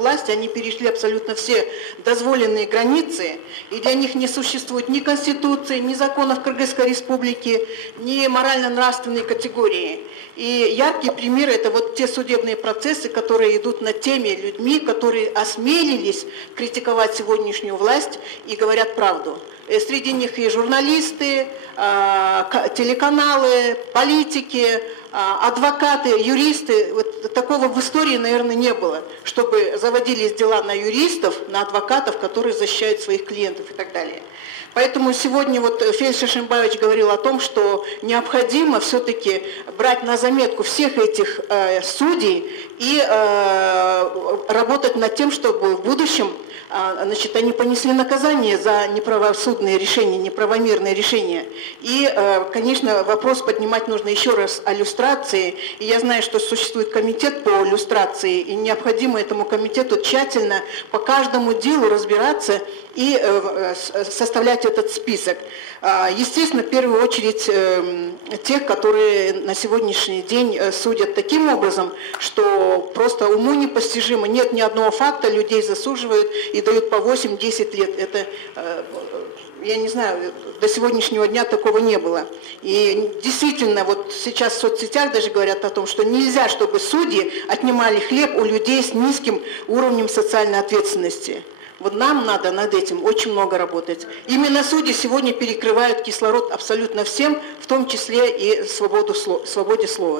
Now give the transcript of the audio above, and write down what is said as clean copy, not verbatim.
власти, они перешли абсолютно все дозволенные границы, и для них не существует ни Конституции, ни законов Кыргызской Республики, ни морально-нравственной категории. И яркий пример – это вот те судебные процессы, которые идут над теми людьми, которые осмелились критиковать сегодняшнюю власть и говорят правду. Среди них и журналисты, телеканалы, политики, адвокаты, юристы. Вот такого в истории, наверное, не было, чтобы заводились дела на юристов, на адвокатов, которые защищают своих клиентов и так далее. Поэтому сегодня вот Фелис Шишимбаевич говорил о том, что необходимо все-таки брать на заметку всех этих судей и работать над тем, чтобы в будущем значит, они понесли наказание за неправосудные решения, неправомерные решения. И, конечно, вопрос поднимать нужно еще раз о люстрации. И я знаю, что существует комитет по люстрации, и необходимо этому комитету тщательно по каждому делу разбираться и составлять этот список. Естественно, в первую очередь тех, которые на сегодняшний день судят таким образом, что просто уму непостижимо. Нет ни одного факта, людей засуживают и дают по 8-10 лет. Это, я не знаю, до сегодняшнего дня такого не было. И действительно, вот сейчас в соцсетях даже говорят о том, что нельзя, чтобы судьи отнимали хлеб у людей с низким уровнем социальной ответственности. Вот нам надо над этим очень много работать. Именно судьи сегодня перекрывают кислород абсолютно всем, в том числе и свободе слова.